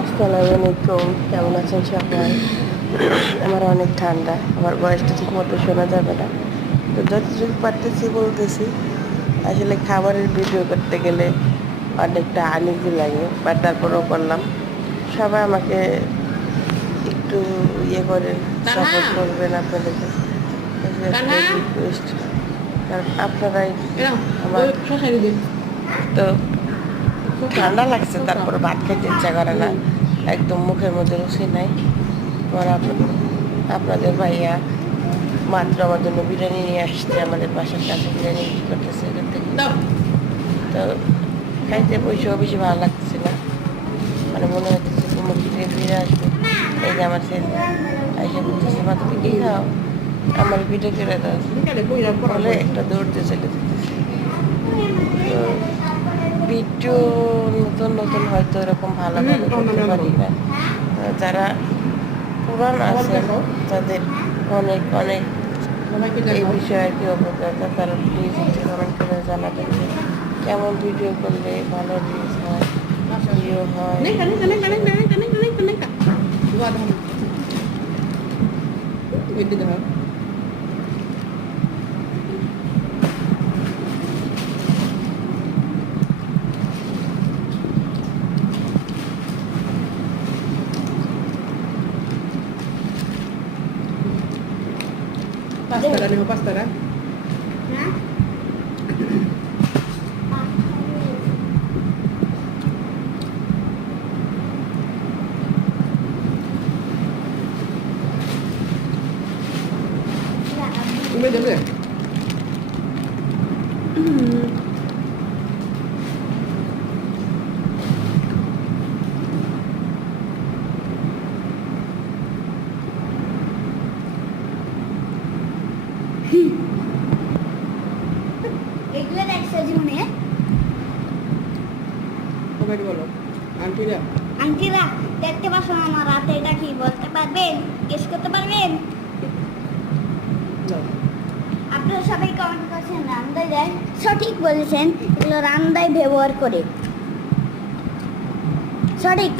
আসসালামাইকুম, কেমন আছেন সবাই? আমার অনেক ঠান্ডা, আমার বয়সটা ঠিক মতো শোনা যাবে না, তো যতটুকু পারতেছি বলতেছি। আসলে খাবারের ভিডিও করতে গেলে অনেকটা আনইজি লাগে, বাট তারপরেও করলাম। সবাই আমাকে একটু ইয়ে করেন, সাপোর্ট করবেন আপনাদেরকে রিকোয়েস্ট, কারণ আপনারাই আমার। তো ঠান্ডা লাগছে, তারপর ভাত খেতে ইচ্ছা করে না, একদম মুখের মধ্যে রুচি নাই। পর আপনাদের ভাইয়া মাত্র আমার জন্য বিরিয়ানি নিয়ে আসছে, আমাদের বাসার কাছে বিরিয়ানি বিক্রি করতেছে এখান থেকে। তো খাইতে বসেও বেশি ভালো লাগতেছে না, মানে মনে হচ্ছে কুমুর থেকে ফিরে আসবে। এই যে আমার ছেলে এসে বলতেছে, মা তুমি কি খাও, আমার ভিডিও করে দাও বলে একটা দৌড় দিয়ে চলে যেতেছে। তো ভিডিও নতুন নতুন হয়তো এরকম ভালোভাবে করতে পারি না। যারা পুরান আছে তাদের অনেক অনেক এই বিষয়ে আর কি অভিজ্ঞতা, তারা প্লিজ একটু কমেন্ট করে জানাবেন যে কেমন ভিডিও করলে ভালো ভিউজ হয়, ভিডিও হয়। Pasta, nih pasta kan? Ini jam ya? এগুলো দেখছো জীবনে? Apa di bawah? Anti dah. আন্টিরা দেখতে পাচ্ছ না আমার রাতে এটা কি বলতে পারবেন? গেস করতে পারবেন? আপনারা সবাই কমেন্ট করছেন রান্দায় দেয়, সঠিক বলেছেন, এগুলো রান্দায় ব্যবহার করে। সঠিক।